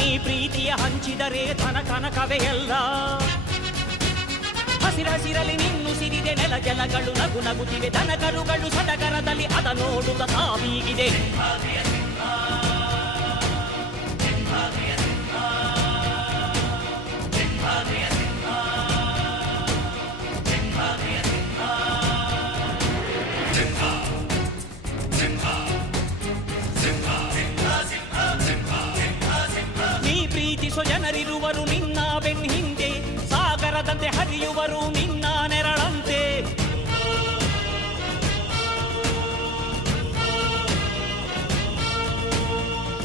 ನೀ ಪ್ರೀತಿಯ ಹಂಚಿದರೆ ಧನ ಕನಕವೇ ಎಲ್ಲ. ಹಸಿರಸಿರಲಿ ನಿನ್ನು ಸಿರಿದೆ ನೆಲ ಜಲಗಳು ನಗು ನಗುತ್ತಿವೆ, ದನ ಕರುಗಳು ಸಡಗರದಲ್ಲಿ ಅದ ನೋಡುತ್ತ ತಾವೀಗಿದೆ. ನೀ ಪ್ರೀತಿಸೋ ಜನರಿರುವರು ನಿನ್ನ ಬೆನ್ ಹಿಂದೆ, ಸಾಗರದಂತೆ ಹರಿಯುವರು ನಿನ್ನ ನೆರಳಂತೆ.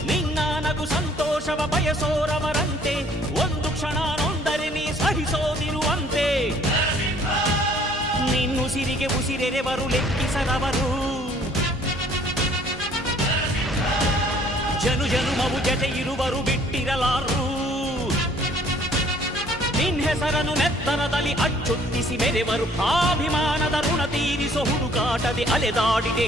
ನಿನ್ನ ನಗು ಸಂತೋಷವ ಬಯಸೋರವರಂತೆ, ಒಂದು ಕ್ಷಣ ನೊಂದರೆ ನೀ ಸಹಿಸೋದಿರುವಂತೆ. ನಿನ್ನುಸಿರಿಗೆ ಉಸಿರೆರೆವರು ಲೆಕ್ಕಿಸದವರು, ಜನು ಜನುಮವು ಜತೆ ಇರುವರು ಬಿಟ್ಟಿರಲಾರು. ನಿನ್ ಹೆಸರನ್ನು ನೆತ್ತರದಲ್ಲಿ ಅಚ್ಚೊತ್ತಿಸಿ ಮೆರೆವರು, ಅಭಿಮಾನದ ಋಣ ತೀರಿಸೋ ಹುಡುಕಾಟದೆ ಅಲೆದಾಡಿದೆ.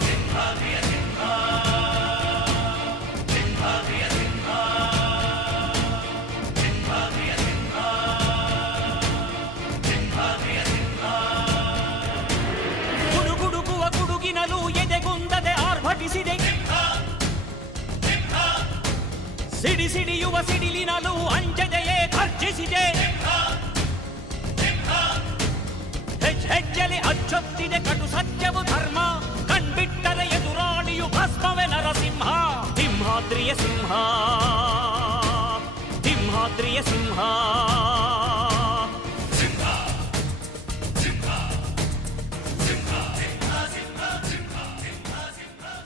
ಗುಡುಗುಡುಗುವ ಗುಡುಗಿನಲು ಎದೆಗುಂದದೆ ಆರ್ಭಟಿಸಿದೆ, ಸಿಡಿ ಸಿಡಿಯುವ ಸಿಡಿಲಿನಲು ಅಂಜದೆಯೇ ಗರ್ಜಿಸಿದೆ. ಹೆಜ್ಜೆಲಿ ಅಚ್ಚೊತ್ತಿದೆ ಕಟು ಸತ್ಯವು ಧರ್ಮ, ಕಣ್ಬಿಟ್ಟರೆ ಎದುರಾಳಿಯು ಭಸ್ಮವೇ ನರಸಿಂಹ. ಸಿಂಹಾದ್ರಿಯ ಸಿಂಹ, ಸಿಂಹಾದ್ರಿಯ ಸಿಂಹ.